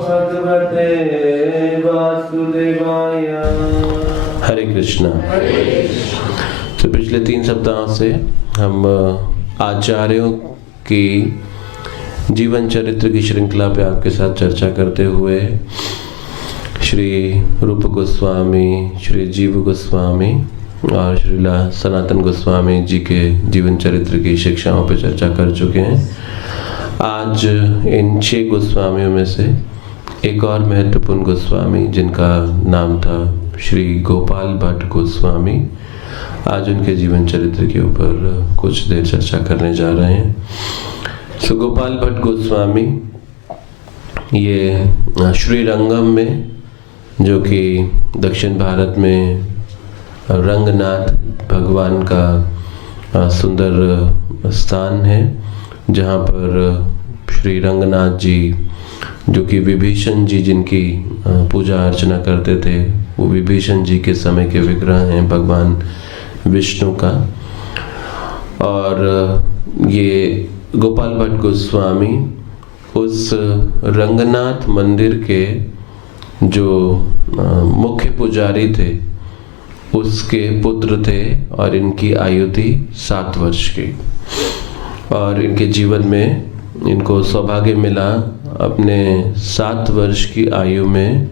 भगवते वासुदेवाय। हरे कृष्णा। तो पिछले 3 सप्ताह से हम आचार्यों की जीवन चरित्र की श्रृंखला पे आपके साथ चर्चा करते हुए श्री रूप गोस्वामी, श्री जीव गोस्वामी और श्रीला सनातन गोस्वामी जी के जीवन चरित्र की शिक्षाओं पर चर्चा कर चुके हैं। आज इन 6 गोस्वामियों में से एक और महत्वपूर्ण गोस्वामी जिनका नाम था श्री गोपाल भट्ट गोस्वामी, आज उनके जीवन चरित्र के ऊपर कुछ देर चर्चा करने जा रहे हैं। सो गोपाल भट्ट गोस्वामी ये श्रीरंगम में, जो कि दक्षिण भारत में रंगनाथ भगवान का सुंदर स्थान है, जहाँ पर श्री रंगनाथ जी, जो कि विभीषण जी जिनकी पूजा अर्चना करते थे, वो विभीषण जी के समय के विग्रह हैं भगवान विष्णु का। और ये गोपाल भट्ट गोस्वामी उस रंगनाथ मंदिर के जो मुख्य पुजारी थे उसके पुत्र थे और इनकी आयु थी 7 वर्ष की। और इनके जीवन में इनको सौभाग्य मिला अपने 7 वर्ष की आयु में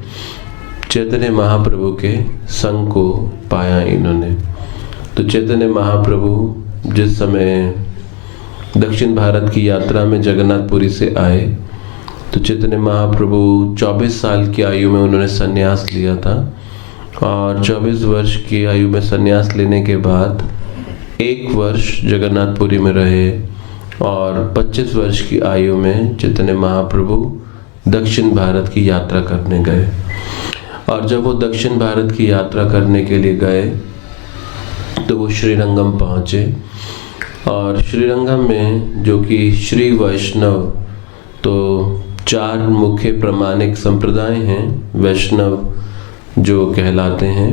चैतन्य महाप्रभु के संग को पाया इन्होंने। तो चैतन्य महाप्रभु जिस समय दक्षिण भारत की यात्रा में जगन्नाथपुरी से आए, तो चैतन्य महाप्रभु 24 साल की आयु में उन्होंने संन्यास लिया था। और 24 वर्ष की आयु में संन्यास लेने के बाद 1 वर्ष जगन्नाथपुरी में रहे और 25 वर्ष की आयु में चैतन्य महाप्रभु दक्षिण भारत की यात्रा करने गए। और जब वो दक्षिण भारत की यात्रा करने के लिए गए तो वो श्रीरंगम पहुँचे। और श्रीरंगम में, जो कि श्री वैष्णव, तो 4 मुख्य प्रामाणिक संप्रदाय हैं वैष्णव जो कहलाते हैं।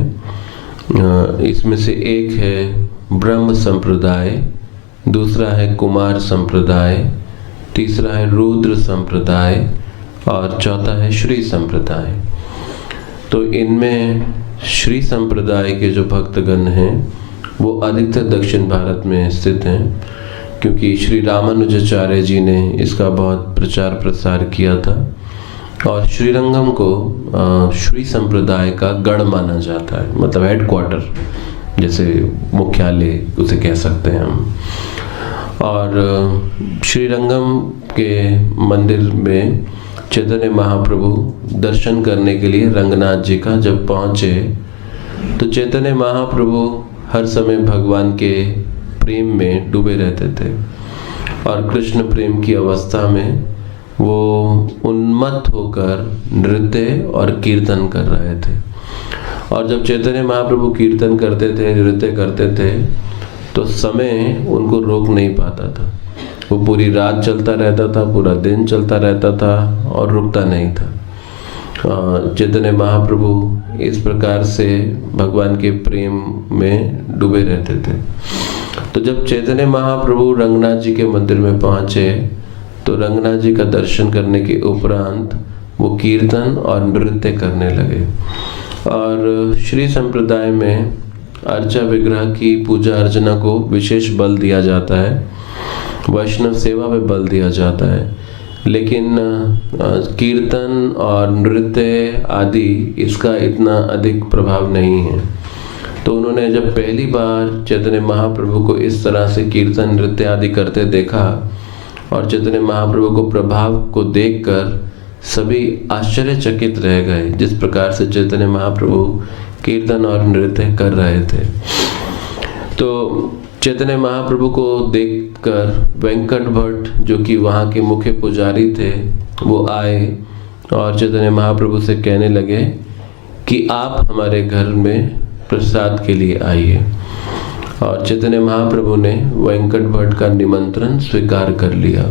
इसमें से एक है ब्रह्म संप्रदाय, दूसरा है कुमार संप्रदाय, तीसरा है रुद्र संप्रदाय और चौथा है श्री संप्रदाय। तो इनमें श्री संप्रदाय के जो भक्तगण हैं वो अधिकतर दक्षिण भारत में स्थित हैं, क्योंकि श्री रामानुजाचार्य जी ने इसका बहुत प्रचार प्रसार किया था। और श्रीरंगम को श्री संप्रदाय का गढ़ माना जाता है, मतलब हेडक्वार्टर, जैसे मुख्यालय उसे कह सकते हैं हम। और श्रीरंगम के मंदिर में चैतन्य महाप्रभु दर्शन करने के लिए रंगनाथ जी का जब पहुँचे, तो चैतन्य महाप्रभु हर समय भगवान के प्रेम में डूबे रहते थे और कृष्ण प्रेम की अवस्था में वो उन्मत्त होकर नृत्य और कीर्तन कर रहे थे। और जब चैतन्य महाप्रभु कीर्तन करते थे, नृत्य करते थे, तो समय उनको रोक नहीं पाता था। वो पूरी रात चलता रहता था, पूरा दिन चलता रहता था और रुकता नहीं था। चैतन्य महाप्रभु इस प्रकार से भगवान के प्रेम में डूबे रहते थे। तो जब चैतन्य महाप्रभु रंगनाथ जी के मंदिर में पहुँचे, तो रंगनाथ जी का दर्शन करने के उपरांत वो कीर्तन और नृत्य करने लगे। और श्री संप्रदाय में अर्चा विग्रह की पूजा अर्चना को विशेष बल दिया जाता है, वैष्णव सेवा में बल दिया जाता है, लेकिन कीर्तन और नृत्य आदि इसका इतना अधिक प्रभाव नहीं है। तो उन्होंने जब पहली बार चैतन्य महाप्रभु को इस तरह से कीर्तन नृत्य आदि करते देखा और चैतन्य महाप्रभु को प्रभाव को देखकर सभी आश्चर्यचकित रह गए, जिस प्रकार से चैतन्य महाप्रभु कीर्तन और नृत्य कर रहे थे। तो चैतन्य महाप्रभु को देखकर वेंकट भट्ट, जो कि वहाँ के मुख्य पुजारी थे, वो आए और चैतन्य महाप्रभु से कहने लगे कि आप हमारे घर में प्रसाद के लिए आइए। और चैतन्य महाप्रभु ने वेंकट भट्ट का निमंत्रण स्वीकार कर लिया।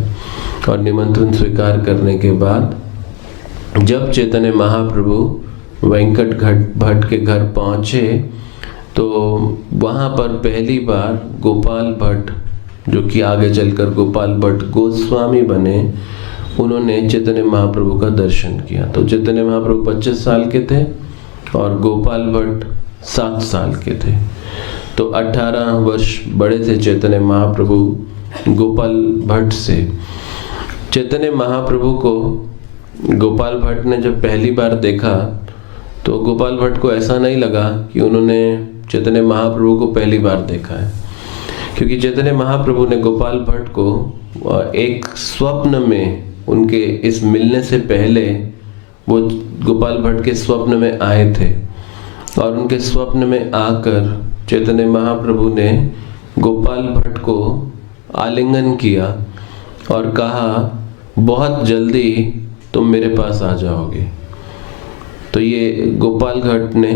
और निमंत्रण स्वीकार करने के बाद जब चैतन्य महाप्रभु वेंकट भट्ट के घर पहुँचे, तो वहाँ पर पहली बार गोपाल भट्ट, जो कि आगे चलकर गोपाल भट्ट गोस्वामी बने, उन्होंने चैतन्य महाप्रभु का दर्शन किया। तो चैतन्य महाप्रभु 25 साल के थे और गोपाल भट्ट 7 साल के थे। तो 18 वर्ष बड़े थे चैतन्य महाप्रभु गोपाल भट्ट से। चैतन्य महाप्रभु को गोपाल भट्ट ने जब पहली बार देखा तो गोपाल भट्ट को ऐसा नहीं लगा कि उन्होंने चैतन्य महाप्रभु को पहली बार देखा है, क्योंकि चैतन्य महाप्रभु ने गोपाल भट्ट को एक स्वप्न में, उनके इस मिलने से पहले वो गोपाल भट्ट के स्वप्न में आए थे और उनके स्वप्न में आकर चैतन्य महाप्रभु ने गोपाल भट्ट को आलिंगन किया और कहा, बहुत जल्दी तुम मेरे पास आ जाओगे। तो ये गोपाल भट्ट ने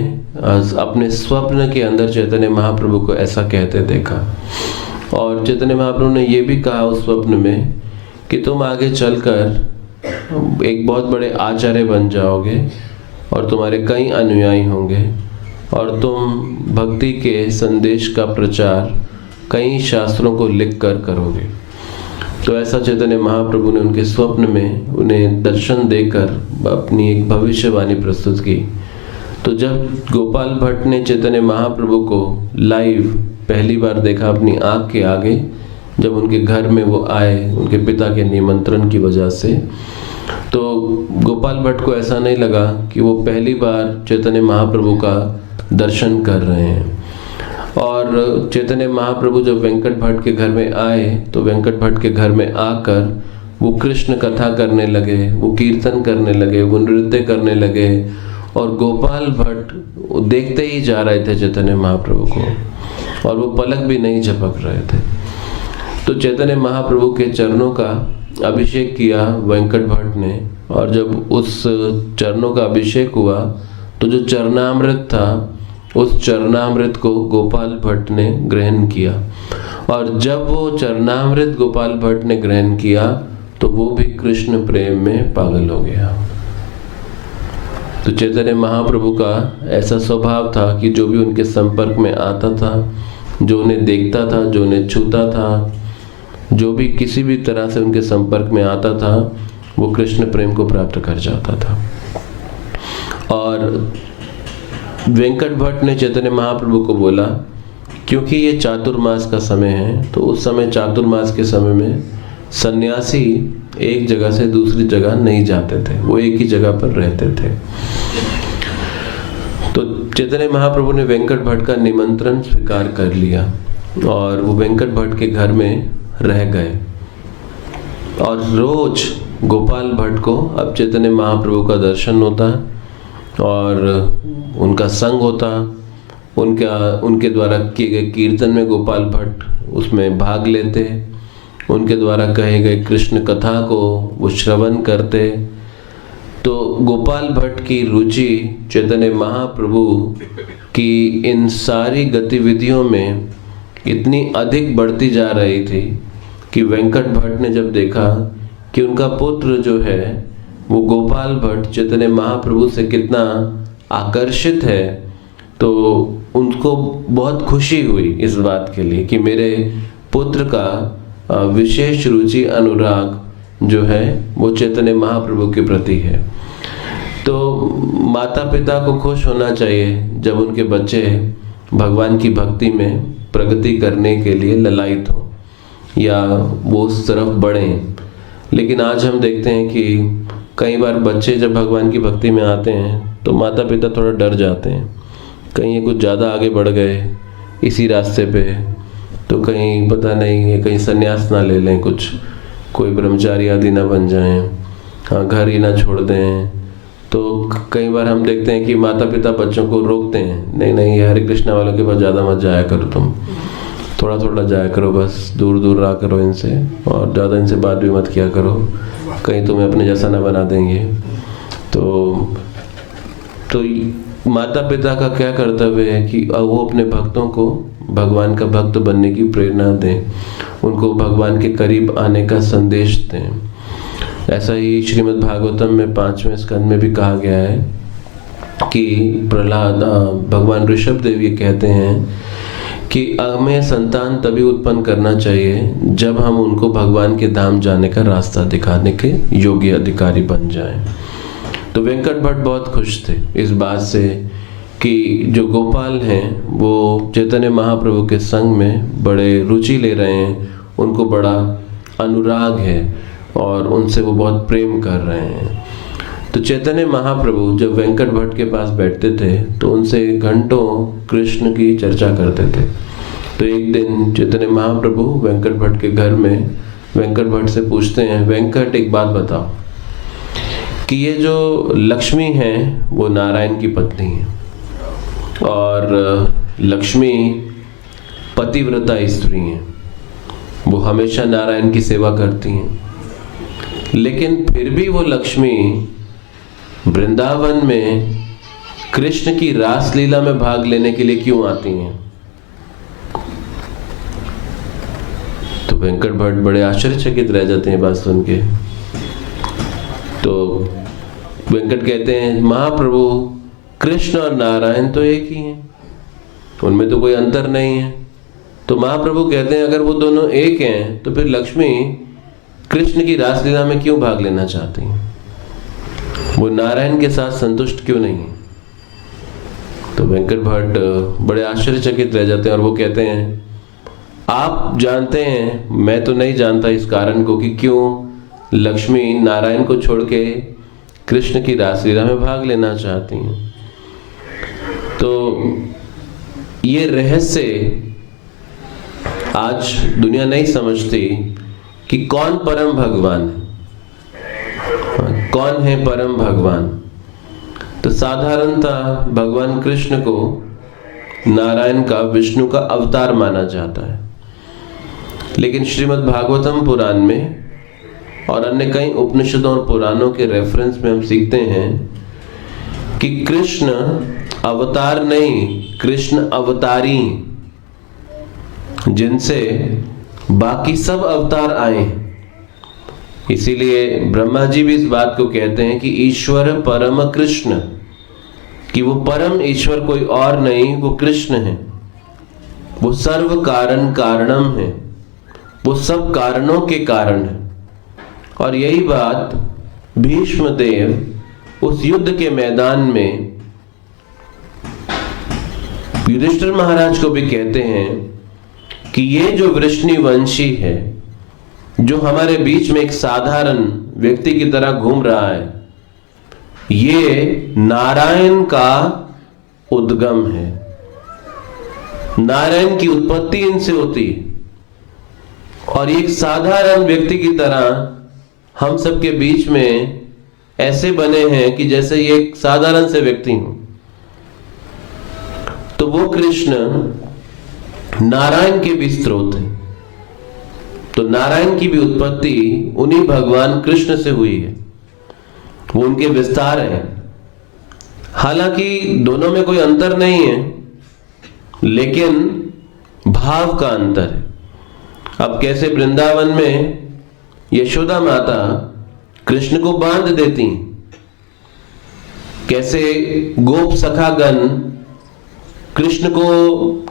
अपने स्वप्न के अंदर चैतन्य महाप्रभु को ऐसा कहते देखा और चैतन्य महाप्रभु ने ये भी कहा उस स्वप्न में कि तुम आगे चलकर एक बहुत बड़े आचार्य बन जाओगे और तुम्हारे कई अनुयायी होंगे और तुम भक्ति के संदेश का प्रचार कई शास्त्रों को लिख कर करोगे। तो ऐसा चैतन्य महाप्रभु ने उनके स्वप्न में उन्हें दर्शन देकर अपनी एक भविष्यवाणी प्रस्तुत की। तो जब गोपाल भट्ट ने चैतन्य महाप्रभु को लाइव पहली बार देखा अपनी आँख के आगे, जब उनके घर में वो आए उनके पिता के निमंत्रण की वजह से, तो गोपाल भट्ट को ऐसा नहीं लगा कि वो पहली बार चैतन्य महाप्रभु का दर्शन कर रहे हैं। और चैतन्य महाप्रभु जब वेंकट भट्ट के घर में आए तो वेंकट भट्ट के घर में आकर वो कृष्ण कथा करने लगे, वो कीर्तन करने लगे, वो नृत्य करने लगे और गोपाल भट्ट देखते ही जा रहे थे चैतन्य महाप्रभु को और वो पलक भी नहीं झपक रहे थे। तो चैतन्य महाप्रभु के चरणों का अभिषेक किया वेंकट भट्ट ने और जब उस चरणों का अभिषेक हुआ तो जो चरणामृत था उस चरणामृत को गोपाल भट्ट ने ग्रहण किया और जब वो चरणामृत गोपाल भट्ट ने ग्रहण किया तो वो भी कृष्ण प्रेम में पागल हो गया। तो चैतन्य महाप्रभु का ऐसा स्वभाव था कि जो भी उनके संपर्क में आता था, जो उन्हें देखता था, जो उन्हें छूता था, जो भी किसी भी तरह से उनके संपर्क में आता था, वो कृष्ण प्रेम को प्राप्त कर जाता था। और वेंकट भट्ट ने चैतन्य महाप्रभु को बोला, क्योंकि ये चातुर्मास का समय है, तो उस समय चातुर्मास के समय में सन्यासी एक जगह से दूसरी जगह नहीं जाते थे, वो एक ही जगह पर रहते थे। तो चैतन्य महाप्रभु ने वेंकट भट्ट का निमंत्रण स्वीकार कर लिया और वो वेंकट भट्ट के घर में रह गए और रोज गोपाल भट्ट को अब चैतन्य महाप्रभु का दर्शन होता और उनका संग होता, उनके द्वारा किए गए कीर्तन में गोपाल भट्ट उसमें भाग लेते, उनके द्वारा कहे गए कृष्ण कथा को वो श्रवण करते। तो गोपाल भट्ट की रुचि चैतन्य महाप्रभु की इन सारी गतिविधियों में इतनी अधिक बढ़ती जा रही थी कि वेंकट भट्ट ने जब देखा कि उनका पुत्र जो है वो गोपाल भट्ट चैतन्य महाप्रभु से कितना आकर्षित है, तो उनको बहुत खुशी हुई इस बात के लिए कि मेरे पुत्र का विशेष रुचि अनुराग जो है वो चैतन्य महाप्रभु के प्रति है। तो माता पिता को खुश होना चाहिए जब उनके बच्चे भगवान की भक्ति में प्रगति करने के लिए ललायित हों या वो उस तरफ बढ़ें। लेकिन आज हम देखते हैं कि कई बार बच्चे जब भगवान की भक्ति में आते हैं तो माता पिता थोड़ा डर जाते हैं, कहीं ये कुछ ज़्यादा आगे बढ़ गए इसी रास्ते पे, तो कहीं पता नहीं है कहीं संन्यास ना ले लें, कोई ब्रह्मचारी आदि ना बन जाएं, हाँ घर ही ना छोड़ दें। तो कई बार हम देखते हैं कि माता पिता बच्चों को रोकते हैं, नहीं नहीं ये हरे कृष्णा वालों के पास ज़्यादा मत जाया करो, तुम थोड़ा थोड़ा जाया करो, बस दूर दूर रहा करो इनसे और ज़्यादा इनसे बात भी मत किया करो, कहीं तुम्हें अपने जैसा ना बना देंगे। तो माता पिता का क्या कर्तव्य है कि वो अपने भक्तों को भगवान का भक्त बनने की प्रेरणा दें, उनको भगवान के करीब आने का संदेश दें। ऐसा ही श्रीमद् भागवतम में 5वें स्कंद में भी कहा गया है कि प्रहलाद भगवान ऋषभ देव ये कहते हैं कि हमें संतान तभी उत्पन्न करना चाहिए जब हम उनको भगवान के धाम जाने का रास्ता दिखाने के योग्य अधिकारी बन जाएं। तो वेंकट भट्ट बहुत खुश थे इस बात से कि जो गोपाल हैं वो चैतन्य महाप्रभु के संग में बड़े रुचि ले रहे हैं, उनको बड़ा अनुराग है और उनसे वो बहुत प्रेम कर रहे हैं। तो चैतन्य महाप्रभु जब वेंकट भट्ट के पास बैठते थे तो उनसे घंटों कृष्ण की चर्चा करते थे। तो एक दिन चैतन्य महाप्रभु वेंकट भट्ट के घर में वेंकट भट्ट से पूछते हैं, वेंकट एक बात बताओ कि ये जो लक्ष्मी है वो नारायण की पत्नी है और लक्ष्मी पतिव्रता स्त्री हैं, वो हमेशा नारायण की सेवा करती हैं, लेकिन फिर भी वो लक्ष्मी वृंदावन में कृष्ण की रास लीला में भाग लेने के लिए क्यों आती हैं? तो वेंकट भट्ट बड़े आश्चर्यचकित रह जाते हैं बात सुन के। तो वेंकट कहते हैं, महाप्रभु कृष्ण और नारायण तो एक ही हैं, उनमें तो कोई अंतर नहीं है। तो महाप्रभु कहते हैं अगर वो दोनों एक हैं तो फिर लक्ष्मी कृष्ण की रासलीला में क्यों भाग लेना चाहती हैं? वो नारायण के साथ संतुष्ट क्यों नहीं है? तो वेंकट भट्ट बड़े आश्चर्यचकित रह जाते हैं और वो कहते हैं, आप जानते हैं, मैं तो नहीं जानता इस कारण को कि क्यों लक्ष्मी नारायण को छोड़ के कृष्ण की रासलीला में भाग लेना चाहती हैं। तो ये रहस्य आज दुनिया नहीं समझती कि कौन परम भगवान है, कौन है परम भगवान। तो साधारणतः भगवान कृष्ण को नारायण का, विष्णु का अवतार माना जाता है, लेकिन श्रीमद् भागवतम पुराण में और अन्य कई उपनिषदों और पुराणों के रेफरेंस में हम सीखते हैं कि कृष्ण अवतार नहीं, कृष्ण अवतारी, जिनसे बाकी सब अवतार आए। इसीलिए ब्रह्मा जी भी इस बात को कहते हैं कि ईश्वर परम कृष्ण, कि वो परम ईश्वर कोई और नहीं, वो कृष्ण है। वो सर्व कारण कारणम है, वो सब कारणों के कारण है। और यही बात भीष्म देव उस युद्ध के मैदान में युधिष्ठिर महाराज को भी कहते हैं कि ये जो वृष्णिवंशी है, जो हमारे बीच में एक साधारण व्यक्ति की तरह घूम रहा है, ये नारायण का उद्गम है, नारायण की उत्पत्ति इनसे होती है। और एक साधारण व्यक्ति की तरह हम सबके बीच में ऐसे बने हैं कि जैसे ये एक साधारण से व्यक्ति हो। तो वो कृष्ण नारायण के भी स्रोत है। तो नारायण की भी उत्पत्ति उन्हीं भगवान कृष्ण से हुई है, वो उनके विस्तार है। हालांकि दोनों में कोई अंतर नहीं है, लेकिन भाव का अंतर है। अब कैसे वृंदावन में यशोदा माता कृष्ण को बांध देती, कैसे गोप सखागण कृष्ण को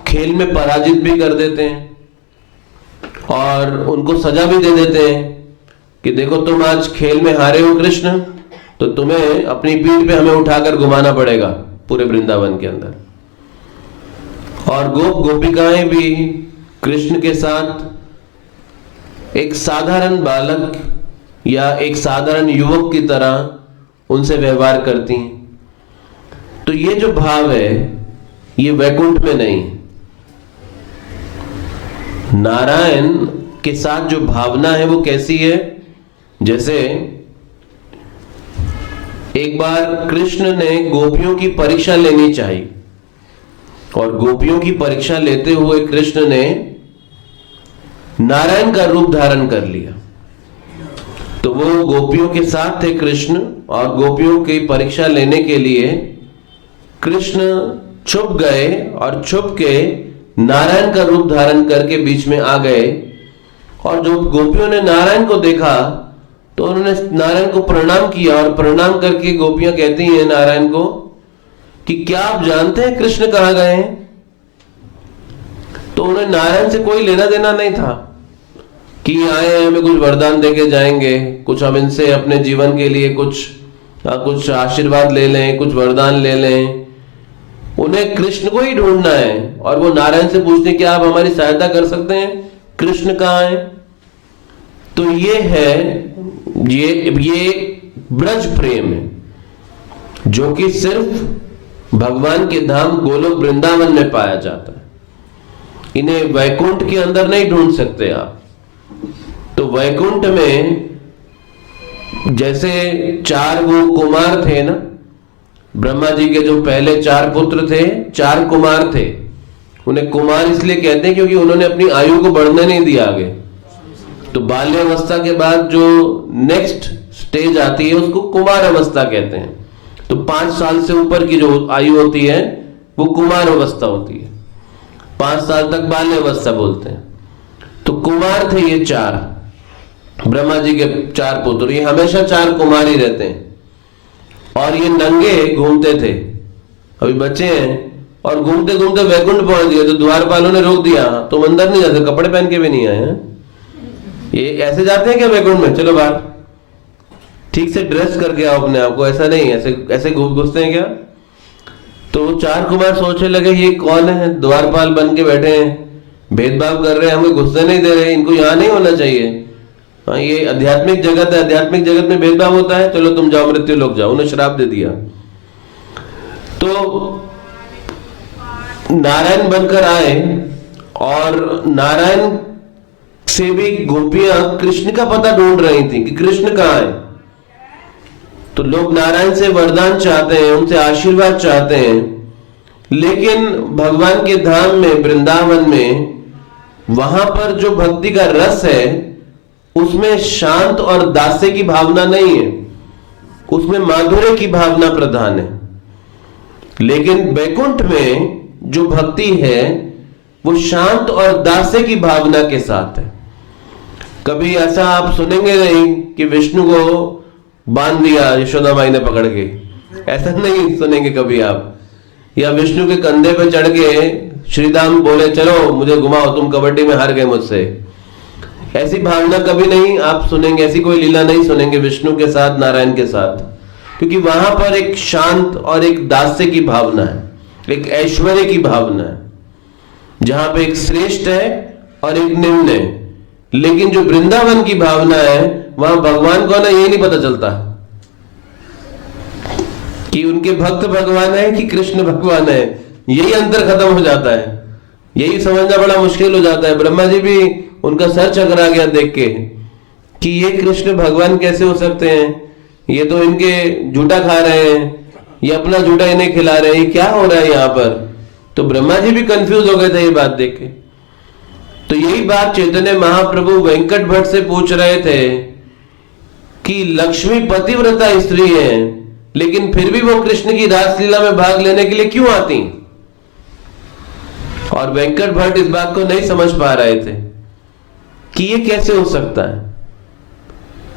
खेल में पराजित भी कर देते हैं और उनको सजा भी दे देते हैं कि देखो तुम आज खेल में हारे हो कृष्ण, तो तुम्हें अपनी पीठ पे हमें उठाकर घुमाना पड़ेगा पूरे वृंदावन के अंदर। और गोप गोपिकाएं भी कृष्ण के साथ एक साधारण बालक या एक साधारण युवक की तरह उनसे व्यवहार करती हैं। तो ये जो भाव है ये वैकुंठ में नहीं। नारायण के साथ जो भावना है वो कैसी है? जैसे एक बार कृष्ण ने गोपियों की परीक्षा लेनी चाहिए और गोपियों की परीक्षा लेते हुए कृष्ण ने नारायण का रूप धारण कर लिया। तो वो गोपियों के साथ थे कृष्ण, और गोपियों की परीक्षा लेने के लिए कृष्ण छुप गए और छुप के नारायण का रूप धारण करके बीच में आ गए। और जो गोपियों ने नारायण को देखा तो उन्होंने नारायण को प्रणाम किया, और प्रणाम करके गोपियां कहती हैं नारायण को कि क्या आप जानते हैं कृष्ण कहां गए हैं? तो उन्हें नारायण से कोई लेना देना नहीं था कि आए हैं हमें कुछ वरदान देके जाएंगे, कुछ हम इनसे अपने जीवन के लिए कुछ आशीर्वाद ले लें, कुछ वरदान ले लें। उन्हें कृष्ण को ही ढूंढना है और वो नारायण से पूछते हैं कि आप हमारी सहायता कर सकते हैं, कृष्ण कहाँ है। तो ये है, ये ब्रज प्रेम है जो कि सिर्फ भगवान के धाम गोलोक वृंदावन में पाया जाता है। इन्हें वैकुंठ के अंदर नहीं ढूंढ सकते आप। तो वैकुंठ में जैसे 4 वो कुमार थे ना, ब्रह्मा जी के जो पहले 4 पुत्र थे, 4 कुमार थे। उन्हें कुमार इसलिए कहते हैं क्योंकि उन्होंने अपनी आयु को बढ़ने नहीं दिया आगे। तो बाल्यावस्था के बाद जो नेक्स्ट स्टेज आती है उसको कुमार अवस्था कहते हैं। तो 5 साल से ऊपर की जो आयु होती है वो कुमार अवस्था होती है, 5 साल तक बाल्यावस्था बोलते हैं। तो कुमार थे ये 4, ब्रह्मा जी के 4 पुत्र, ये हमेशा 4 कुमार ही रहते हैं। और ये नंगे घूमते थे, अभी बच्चे हैं, और घूमते घूमते वैकुंठ पहुंच गए। तो द्वारपालों ने रोक दिया, तुम अंदर नहीं जाते, कपड़े पहन के भी नहीं आए हैं। ये ऐसे जाते हैं क्या वैकुंठ में, चलो बाहर, ठीक से ड्रेस करके आओ अपने आप को, ऐसा नहीं, ऐसे घुसते हैं क्या। तो 4 कुमार सोचने लगे ये कौन है, द्वारपाल बन के बैठे हैं, भेदभाव कर रहे हैं, हमें घुसने नहीं दे रहे, इनको यहाँ नहीं होना चाहिए। हाँ, ये आध्यात्मिक जगत है, आध्यात्मिक जगत में भेदभाव होता है, चलो तुम जाओ, मृत्यु लोक जाओ। उन्हें श्राप दे दिया। तो नारायण बनकर आए और नारायण से भी गोपियां कृष्ण का पता ढूंढ रही थी कि कृष्ण कहाँ है। तो लोग नारायण से वरदान चाहते हैं, उनसे आशीर्वाद चाहते हैं, लेकिन भगवान के धाम में, वृंदावन में, वहां पर जो भक्ति का रस है उसमें शांत और दास्य की भावना नहीं है, उसमें माधुर्य की भावना प्रधान है। लेकिन वैकुंठ में जो भक्ति है वो शांत और दास्य की भावना के साथ है। कभी ऐसा आप सुनेंगे नहीं कि विष्णु को बांध दिया यशोदा माई ने पकड़ के, ऐसा नहीं सुनेंगे कभी आप। या विष्णु के कंधे पे चढ़ के श्रीराम बोले चलो मुझे घुमाओ, तुम कबड्डी में हार गए मुझसे, ऐसी भावना कभी नहीं आप सुनेंगे। ऐसी कोई लीला नहीं सुनेंगे विष्णु के साथ, नारायण के साथ, क्योंकि वहां पर एक शांत और एक दास्य की भावना है, एक ऐश्वर्य की भावना है, जहां पे एक श्रेष्ठ है और एक निम्न है। लेकिन जो वृंदावन की भावना है वहां भगवान को ना ये नहीं पता चलता कि उनके भक्त भगवान है कि कृष्ण भगवान है। यही अंतर खत्म हो जाता है, यही समझना बड़ा मुश्किल हो जाता है। ब्रह्मा जी भी उनका सर चकरा गया देख के कि ये कृष्ण भगवान कैसे हो सकते हैं, ये तो इनके झूठा खा रहे हैं, ये अपना झूठा इन्हें खिला रहे हैं, ये क्या हो रहा है यहाँ पर। तो ब्रह्मा जी भी कंफ्यूज हो गए थे ये बात देख के। तो यही बात चैतन्य महाप्रभु वेंकट भट्ट से पूछ रहे थे कि लक्ष्मी पतिव्रता स्त्री है, लेकिन फिर भी वो कृष्ण की रासलीला में भाग लेने के लिए क्यों आती। और वेंकट भट्ट इस बात को नहीं समझ पा रहे थे कि ये कैसे हो सकता है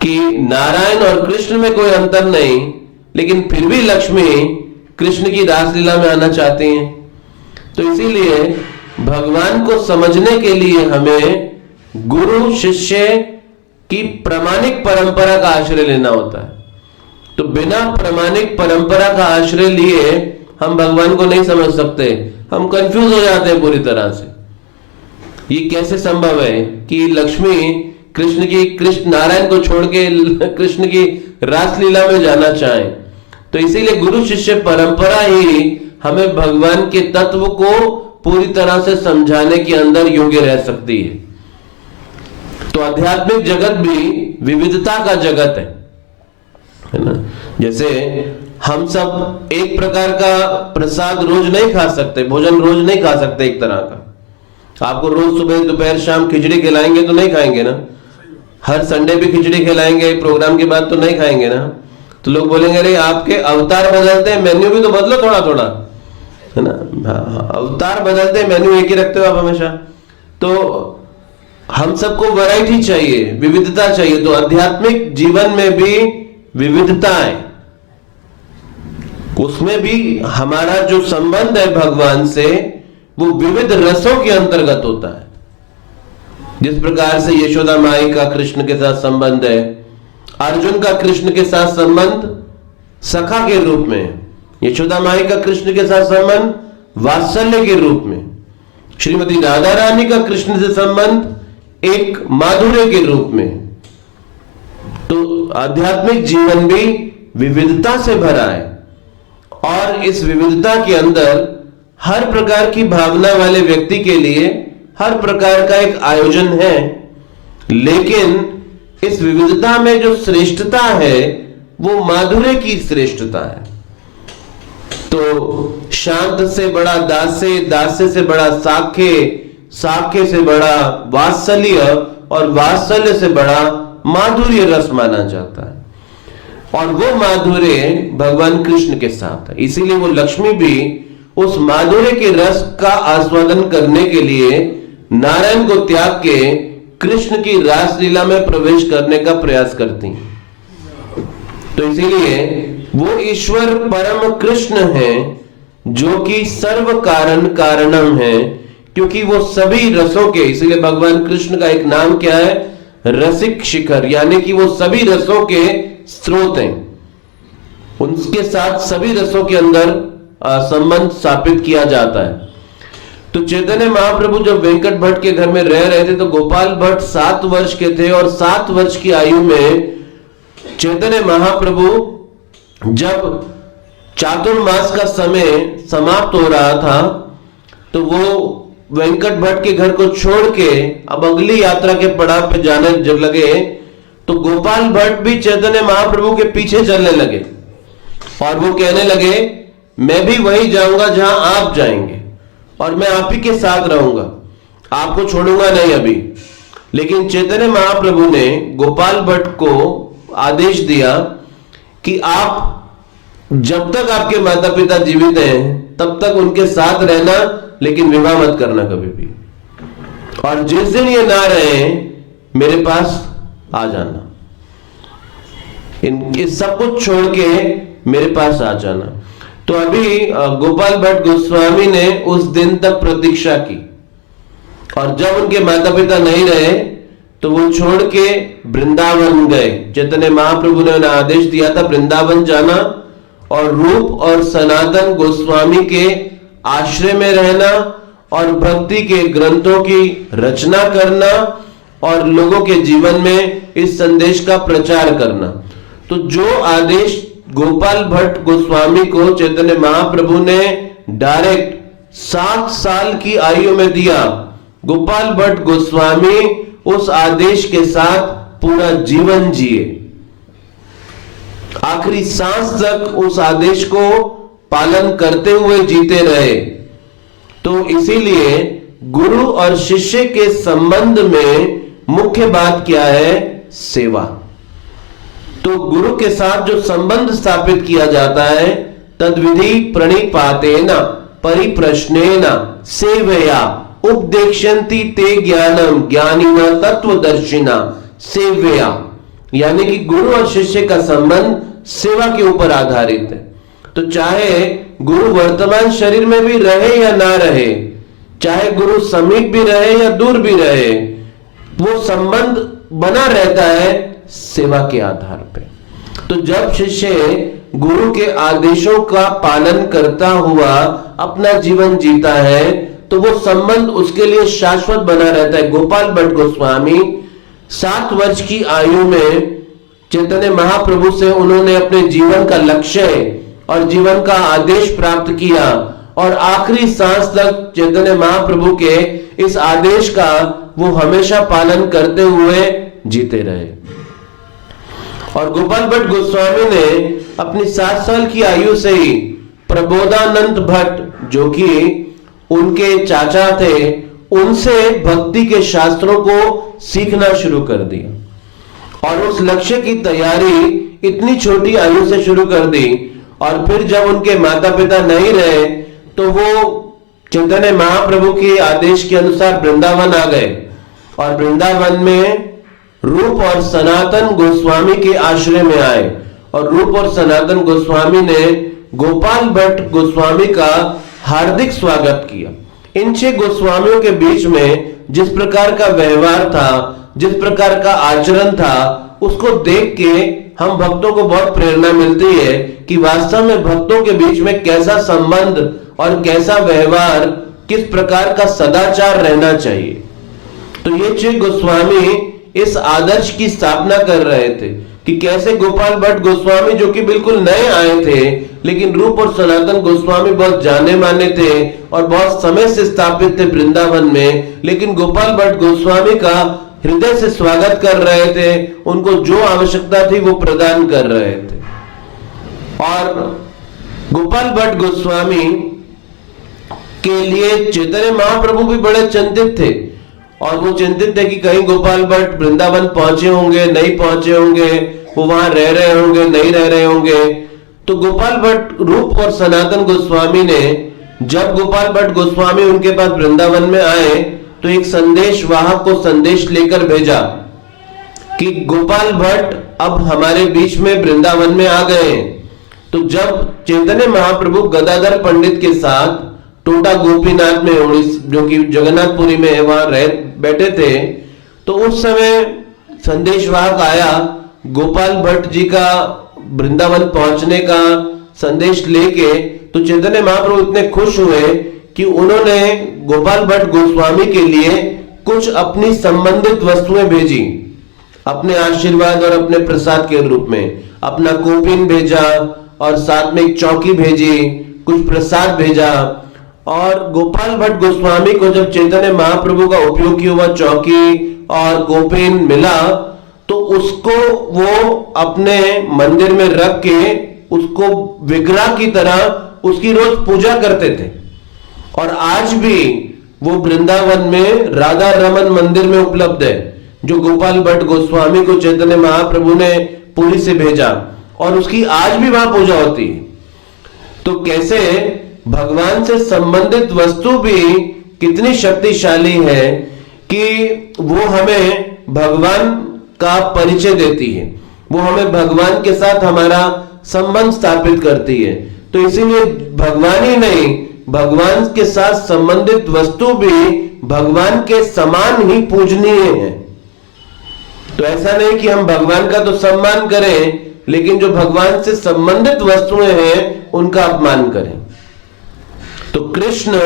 कि नारायण और कृष्ण में कोई अंतर नहीं, लेकिन फिर भी लक्ष्मी कृष्ण की रासलीला में आना चाहती हैं। तो इसीलिए भगवान को समझने के लिए हमें गुरु शिष्य की प्रामाणिक परंपरा का आश्रय लेना होता है। तो बिना प्रामाणिक परंपरा का आश्रय लिए हम भगवान को नहीं समझ सकते, हम कंफ्यूज हो जाते हैं पूरी तरह से। ये कैसे संभव है कि लक्ष्मी कृष्ण नारायण को छोड़ के कृष्ण की रासलीला में जाना चाहे। तो इसीलिए गुरु शिष्य परंपरा ही हमें भगवान के तत्व को पूरी तरह से समझाने के अंदर योग्य रह सकती है। तो आध्यात्मिक जगत भी विविधता का जगत है ना। जैसे हम सब एक प्रकार का प्रसाद रोज नहीं खा सकते, भोजन रोज नहीं खा सकते एक तरह का। आपको रोज सुबह दोपहर शाम खिचड़ी खिलाएंगे तो नहीं खाएंगे ना, हर संडे भी खिचड़ी खिलाएंगे प्रोग्राम के बाद तो नहीं खाएंगे ना। तो लोग बोलेंगे अरे आपके अवतार बदलते हैं, मेन्यू भी तो बदलो थोड़ा थोड़ा, है ना। अवतार बदलते हैं, मेन्यू एक ही रखते हो आप हमेशा। तो हम सबको वैरायटी चाहिए, विविधता चाहिए। तो आध्यात्मिक जीवन में भी विविधता है, उसमें भी हमारा जो संबंध है भगवान से वो विविध रसों के अंतर्गत होता है। जिस प्रकार से यशोदा माई का कृष्ण के साथ संबंध है, अर्जुन का कृष्ण के साथ संबंध सखा के रूप में, यशोदा माई का कृष्ण के साथ संबंध वात्सल्य के रूप में, श्रीमती राधा रानी का कृष्ण से संबंध एक माधुर्य के रूप में। तो आध्यात्मिक जीवन भी विविधता से भरा है और इस विविधता के अंदर हर प्रकार की भावना वाले व्यक्ति के लिए हर प्रकार का एक आयोजन है, लेकिन इस विविधता में जो श्रेष्ठता है वो माधुर्य की श्रेष्ठता है। तो शांत से बड़ा दास्य, दास्य से बड़ा साख्य, साख्य से बड़ा वात्सल्य और वात्सल्य से बड़ा माधुर्य रस माना जाता है। और वो माधुर्य भगवान कृष्ण के साथ है, इसीलिए वो लक्ष्मी भी उस माधुर्य के रस का आस्वादन करने के लिए नारायण को त्याग के कृष्ण की रासलीला में प्रवेश करने का प्रयास करती हैं। तो इसीलिए वो ईश्वर परम कृष्ण है जो कि सर्व कारण कारणम है, क्योंकि वो सभी रसों के, इसीलिए भगवान कृष्ण का एक नाम क्या है, रसिक शिखर, यानी कि वो सभी रसों के स्रोत हैं। उनके साथ सभी रसों के अंदर संबंध स्थापित किया जाता है। तो चैतन्य महाप्रभु जब वेंकट भट्ट के घर में रह रहे थे तो गोपाल भट्ट 7 वर्ष के थे और 7 वर्ष की आयु में चैतन्य महाप्रभु जब चातुर्मास का समय समाप्त हो रहा था तो वो वेंकट भट्ट के घर को छोड़ के अब अगली यात्रा के पड़ाव पे जाने जब लगे तो गोपाल भट्ट भी चैतन्य महाप्रभु के पीछे चलने लगे और वो कहने लगे, मैं भी वही जाऊंगा जहां आप जाएंगे और मैं आप ही के साथ रहूंगा, आपको छोड़ूंगा नहीं अभी। लेकिन चैतन्य महाप्रभु ने गोपाल भट्ट को आदेश दिया कि आप जब तक आपके माता पिता जीवित हैं तब तक उनके साथ रहना, लेकिन विवाह मत करना कभी भी, और जिस दिन ये ना रहे मेरे पास आ जाना, इन सब कुछ छोड़ के मेरे पास आ जाना। तो अभी गोपाल भट्ट गोस्वामी ने उस दिन तक प्रतीक्षा की और जब उनके माता पिता नहीं रहे तो वो छोड़ के वृंदावन गए। चैतन्य महाप्रभु ने उन्हें आदेश दिया था वृंदावन जाना और रूप और सनातन गोस्वामी के आश्रय में रहना और भक्ति के ग्रंथों की रचना करना और लोगों के जीवन में इस संदेश का प्रचार करना। तो जो आदेश गोपाल भट्ट गोस्वामी को चैतन्य महाप्रभु ने डायरेक्ट 7 साल की आयु में दिया, गोपाल भट्ट गोस्वामी उस आदेश के साथ पूरा जीवन जिए, आखिरी सांस तक उस आदेश को पालन करते हुए जीते रहे। तो इसीलिए गुरु और शिष्य के संबंध में मुख्य बात क्या है, सेवा। तो गुरु के साथ जो संबंध स्थापित किया जाता है तद्विधि प्रणिपातेन परिप्रश्नेन सेवया उपदेक्षन्ति ते ज्ञानम ज्ञानिना तत्वदर्शिना सेवया, यानी कि गुरु और शिष्य का संबंध सेवा के ऊपर आधारित है। तो चाहे गुरु वर्तमान शरीर में भी रहे या ना रहे, चाहे गुरु समीप भी रहे या दूर भी रहे, वो संबंध बना रहता है सेवा के आधार पे। तो जब शिष्य गुरु के आदेशों का पालन करता हुआ अपना जीवन जीता है तो वो संबंध उसके लिए शाश्वत बना रहता है। गोपाल भट्ट गोस्वामी 7 वर्ष की आयु में चैतन्य महाप्रभु से उन्होंने अपने जीवन का लक्ष्य और जीवन का आदेश प्राप्त किया और आखिरी सांस तक चैतन्य महाप्रभु के इस आदेश का वो हमेशा पालन करते हुए जीते रहे। और गोपाल भट्ट गोस्वामी ने अपनी 7 साल की आयु से ही प्रबोधानंद भट्ट जो कि उनके चाचा थे उनसे भक्ति के शास्त्रों को सीखना शुरू कर दिया और उस लक्ष्य की तैयारी इतनी छोटी आयु से शुरू कर दी। और फिर जब उनके माता पिता नहीं रहे तो वो चैतन्य महाप्रभु के आदेश के अनुसार वृंदावन आ गए और वृंदावन में रूप और सनातन गोस्वामी के आश्रय में आए और रूप और सनातन गोस्वामी ने गोपाल भट्ट गोस्वामी का हार्दिक स्वागत किया। इन 6 गोस्वामियों के बीच में जिस प्रकार का व्यवहार था, जिस प्रकार का आचरण था, उसको देख के हम भक्तों को बहुत प्रेरणा मिलती है कि वास्तव में भक्तों के बीच में कैसा संबंध और कैसा व्यवहार, किस प्रकार का सदाचार रहना चाहिए। तो ये 6 गोस्वामी इस आदर्श की स्थापना कर रहे थे कि कैसे गोपाल भट्ट गोस्वामी, जो कि बिल्कुल नए आए थे, लेकिन रूप और सनातन गोस्वामी बहुत जाने माने थे और बहुत समय से स्थापित थे वृंदावन में, लेकिन गोपाल भट्ट गोस्वामी का हृदय से स्वागत कर रहे थे, उनको जो आवश्यकता थी वो प्रदान कर रहे थे। और गोपाल भट्ट गोस्वामी के लिए चैतन्य महाप्रभु भी बड़े चिंतित थे और वो चिंतित थे कि कहीं गोपाल भट्ट वृंदावन पहुंचे होंगे, नहीं पहुंचे होंगे, वो वहां रह रहे होंगे, नहीं रह रहे होंगे। तो गोपाल भट्ट रूप और सनातन गोस्वामी ने, जब गोपाल भट्ट गोस्वामी उनके पास वृंदावन में आए, तो एक संदेश वाहक को संदेश लेकर भेजा कि गोपाल भट्ट अब हमारे बीच में वृंदावन में आ गए। तो जब चैतन्य महाप्रभु गदाधर पंडित के साथ टोटा गोपीनाथ में, जो कि जगन्नाथपुरी में है, वहां रह बैठे थे, तो उस समय संदेशवाहक आया गोपाल भट्ट जी का वृंदावन पहुंचने का संदेश लेके। तो चैतन्य महाप्रभु इतने खुश हुए कि उन्होंने गोपाल भट्ट गोस्वामी के लिए कुछ अपनी संबंधित वस्तुएं भेजी, अपने आशीर्वाद और अपने प्रसाद के रूप में। अपना कोपिन भेजा और साथ में एक चौकी भेजी, कुछ प्रसाद भेजा। और गोपाल भट्ट गोस्वामी को जब चैतन्य महाप्रभु का उपयोग किया हुआ चौकी और कोपिन मिला, तो उसको वो अपने मंदिर में रख के उसको विग्रह की तरह उसकी रोज पूजा करते थे। और आज भी वो वृंदावन में राधा रमन मंदिर में उपलब्ध है, जो गोपाल भट्ट गोस्वामी को चैतन्य महाप्रभु ने पुरी से भेजा, और उसकी आज भी वहां पूजा होती है। तो कैसे भगवान से संबंधित वस्तु भी कितनी शक्तिशाली है कि वो हमें भगवान का परिचय देती है, वो हमें भगवान के साथ हमारा संबंध स्थापित करती है। तो इसीलिए भगवान ही नहीं, भगवान के साथ संबंधित वस्तु भी भगवान के समान ही पूजनीय है। तो ऐसा नहीं कि हम भगवान का तो सम्मान करें, लेकिन जो भगवान से संबंधित वस्तुएं हैं उनका अपमान करें। तो कृष्ण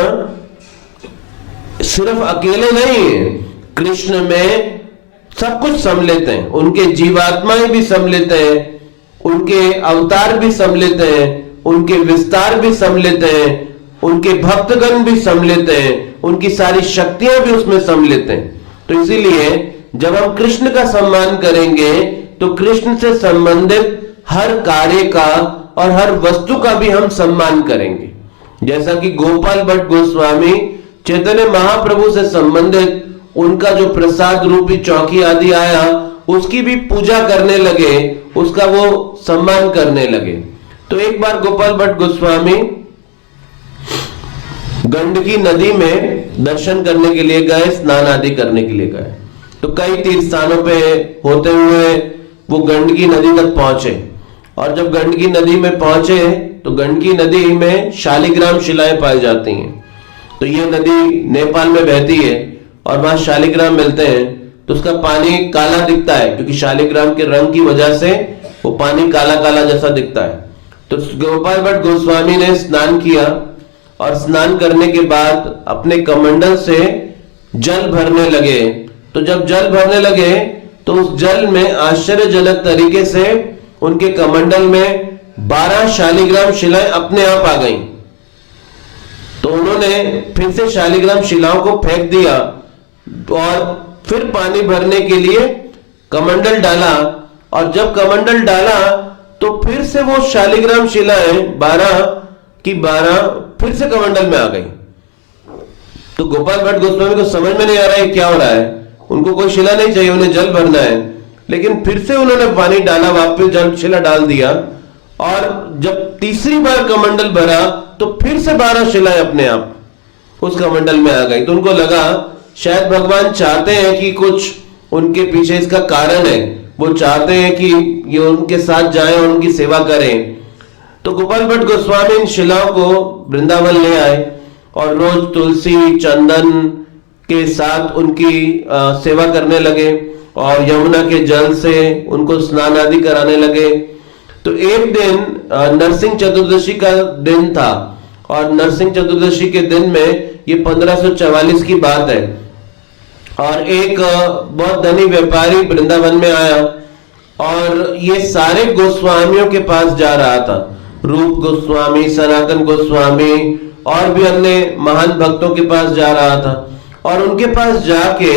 सिर्फ अकेले नहीं है, कृष्ण में सब कुछ सम्मिलित है। उनके जीवात्माएं भी सम्मिलित है, उनके अवतार भी सम्मिलित है, उनके विस्तार भी सम्मिलित है, उनके भक्तगण भी सम्मिलित हैं, उनकी सारी शक्तियां भी उसमें सम्मिलित हैं। तो इसीलिए जब हम कृष्ण का सम्मान करेंगे तो कृष्ण से संबंधित हर कार्य का और हर वस्तु का भी हम सम्मान करेंगे। जैसा कि गोपाल भट्ट गोस्वामी चैतन्य महाप्रभु से संबंधित उनका जो प्रसाद रूपी चौकी आदि आया, उसकी भी पूजा करने लगे, उसका वो सम्मान करने लगे। तो एक बार गोपाल भट्ट गोस्वामी गंडकी नदी में दर्शन करने के लिए गए, स्नान आदि करने के लिए गए। तो कई तीर्थ स्थानों पे होते हुए वो गंडकी नदी तक पहुंचे, और जब गंडकी नदी में पहुंचे तो गंडकी नदी में शालिग्राम शिलाएं पाई जाती हैं। तो ये नदी नेपाल में बहती है और वहां शालिग्राम मिलते हैं। तो उसका पानी काला दिखता है, क्योंकि शालिग्राम के रंग की वजह से वो पानी काला काला जैसा दिखता है। तो गोपाल भट्ट गोस्वामी ने स्नान किया, और स्नान करने के बाद अपने कमंडल से जल भरने लगे। तो जब जल भरने लगे तो उस जल में आश्चर्यजनक तरीके से उनके कमंडल में 12 शालिग्राम शिलाएं अपने आप आ गईं। तो उन्होंने फिर से शालिग्राम शिलाओं को फेंक दिया और फिर पानी भरने के लिए कमंडल डाला, और जब कमंडल डाला तो फिर से वो शालिग्राम शिलाएं 12 की 12 फिर से कमंडल में आ गई। तो गोपाल भट्ट गोस्वामी को समझ में नहीं आ रहा है क्या हो रहा है। उनको कोई शिला नहीं चाहिए, उन्हें जल भरना है, लेकिन फिर से उन्होंने पानी डाला, वापस जल शिला डाल दिया, और जब तीसरी बार कमंडल भरा तो फिर से 12 शिलाएं अपने आप उस कमंडल में आ गई। तो उनको लगा शायद भगवान चाहते हैं कि कुछ उनके पीछे इसका कारण है, वो चाहते हैं कि ये उनके साथ जाएं और उनकी सेवा करें। तो गोपाल भट्ट गोस्वामी इन शिलाओं को वृंदावन ले आए, और रोज तुलसी चंदन के साथ उनकी सेवा करने लगे और यमुना के जल से उनको स्नान आदि कराने लगे। तो एक दिन नरसिंह चतुर्दशी का दिन था और नरसिंह चतुर्दशी के दिन में ये 1544 की बात है और एक बहुत धनी व्यापारी वृंदावन में आया और ये सारे गोस्वामियों के पास जा रहा था, रूप गोस्वामी, सनातन गोस्वामी और भी अन्य महान भक्तों के पास जा रहा था और उनके पास जाके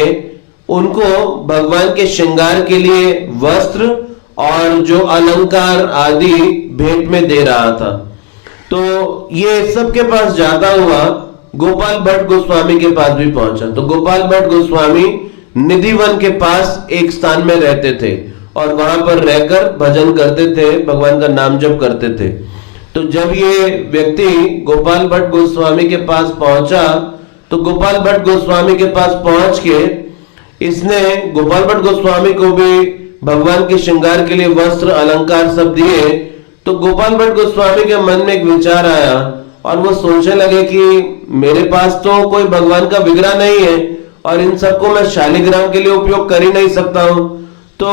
उनको भगवान के श्रृंगार के लिए वस्त्र और जो अलंकार आदि भेंट में दे रहा था। तो ये सबके पास जाता हुआ गोपाल भट्ट गोस्वामी के पास भी पहुंचा। तो गोपाल भट्ट गोस्वामी निधिवन के पास एक स्थान में रहते थे और वहां पर रहकर भजन करते थे, भगवान का नाम जप करते थे। तो जब ये व्यक्ति गोपाल भट्ट गोस्वामी के पास पहुंचा तो गोपाल भट्ट गोस्वामी के पास पहुंच के इसने गोपाल भट्ट गोस्वामी को भी भगवान के श्रृंगार के लिए वस्त्र अलंकार सब दिए। तो गोपाल भट्ट गोस्वामी के मन में एक विचार आया और वो सोचने लगे कि मेरे पास तो कोई भगवान का विग्रह नहीं है और इन सबको मैं शालिग्राम के लिए उपयोग कर ही नहीं सकता हूं, तो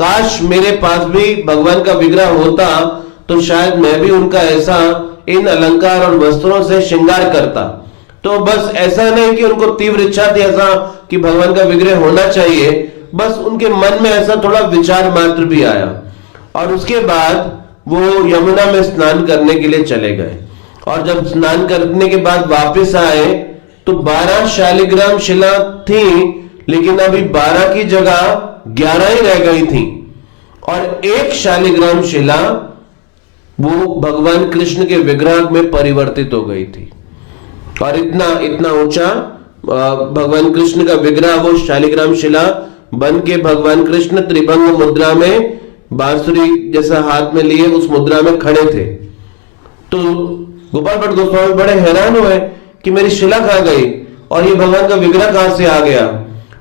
काश मेरे पास भी भगवान का विग्रह होता तो शायद मैं भी उनका ऐसा इन अलंकार और वस्त्रों से श्रृंगार करता। तो बस ऐसा नहीं कि उनको तीव्र इच्छा थी ऐसा कि भगवान का विग्रह होना चाहिए, बस उनके मन में ऐसा थोड़ा विचार मात्र भी आया और उसके बाद वो यमुना में स्नान करने के लिए चले गए और जब स्नान करने के बाद वापस आए तो 12 शालिग्राम शिला थी, लेकिन अभी 12 की जगह 11 ही रह गई थी और एक शालिग्राम शिला वो भगवान कृष्ण के विग्रह में परिवर्तित हो गई थी और इतना इतना ऊंचा भगवान कृष्ण का विग्रह वो शालिग्राम शिला बन के भगवान कृष्ण त्रिभंग मुद्रा में बांसुरी जैसा हाथ में लिए उस मुद्रा में खड़े थे। तो गोपाल भट्ट गोस्वामी बड़े हैरान हुए कि मेरी शिला कहां गई और ये भगवान का विग्रह कहां से आ गया।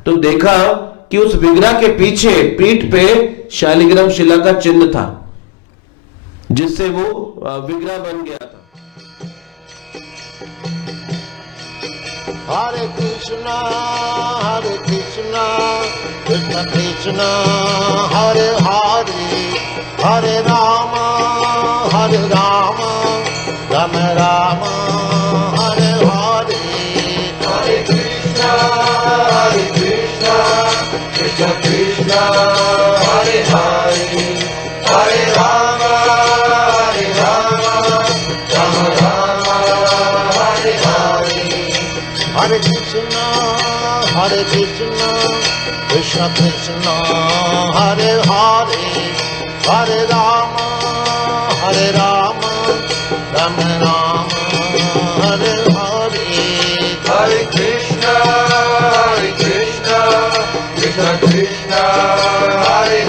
तो देखा कि उस विग्रह के पीछे पीठ पे शालिग्राम शिला का चिन्ह था जिससे वो विग्रह बन गया था। हरे कृष्णा कृष्ण कृष्ण हरे हरे हरे राम राम राम हरे हरे हरे कृष्ण कृष्ण कृष्ण हरे हरे हरे राम राम राम हरे हरे हरे कृष्ण कृष्ण कृष्ण हरे हरे हरे राम राम राम हरे हरे हरे कृष्ण कृष्ण कृष्ण हरे